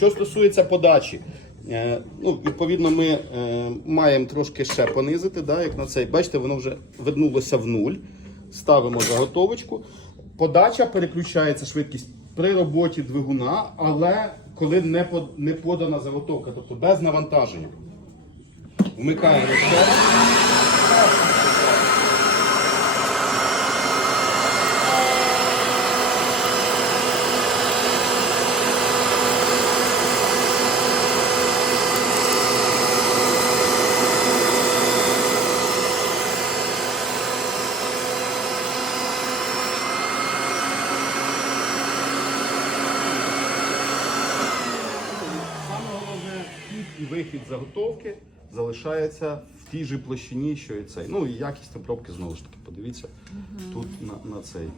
Що стосується подачі, е, ну, відповідно, ми е, маємо трошки ще понизити, да, як на цей. Бачите, воно вже вернулося в нуль. Ставимо заготовочку. Подача переключається швидкість при роботі двигуна, але коли не, под- не подана заготовка, тобто без навантаження. Вмикаємо ще раз. Вихід заготовки залишається тій же площині, що і цей. Ну і якість обробки знову ж таки. Подивіться тут на, на цей.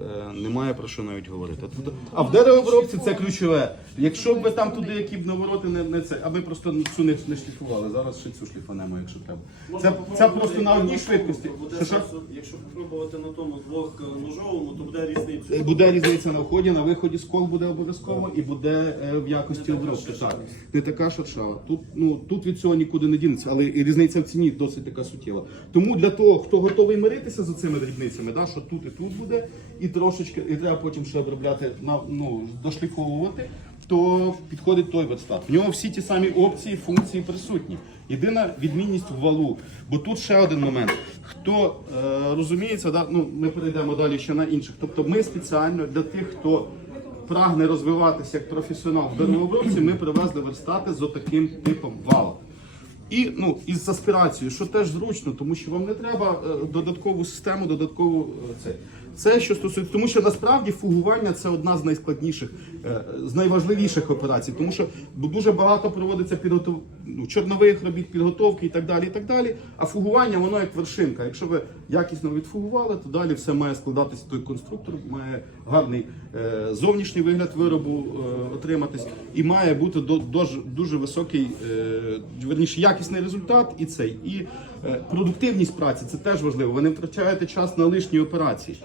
Е, немає про що навіть говорити. Тут- А в деревообробці це ключове. Якщо б ви там туди які б навороти не, не це, а ми просто цю не, не шліфували. Зараз ще цю шліфанемо, якщо треба. Це, це просто на одній швидкості. Що, що? якщо попробувати на тому двох ножовому, то буде різниця. Е, Буде різниця на вході, на виході скол буде обов'язково і буде е, в якості обробки. Так, не така шершава. Тут ну тут від цього нікуди не дінеться, але і різниця в ціні досить така суттєва. Тому для того, хто готовий миритися за цими дрібницями, да, що тут і тут буде, і трошечки, і треба потім ще обробляти ну дошліфовувати, то підходить той верстат. В нього всі ті самі опції, функції присутні. Єдина відмінність в валу. Бо тут ще один момент. Хто е, розуміється, да, ну, ми перейдемо далі ще на інших. Тобто ми спеціально для тих, хто прагне розвиватися як професіонал в деревообробці, ми привезли верстати з отаким типом вала. І ну, із аспірацією, що теж зручно, тому що вам не треба е, додаткову систему, додаткову е, це. Це що стосується, тому що насправді фугування це одна з найскладніших, е, з найважливіших операцій, тому що дуже багато проводиться підготов... ну, чорнових робіт, підготовки і так далі. і так далі. А фугування воно як вершинка. Якщо ви якісно відфугували, то далі все має складатися. Той конструктор має гарний е, зовнішній вигляд виробу е, отриматись, і має бути до, дуже, дуже високий, е, верніше, якісний результат і цей. І е, продуктивність праці це теж важливо. Ви не втрачаєте час на лишні операції.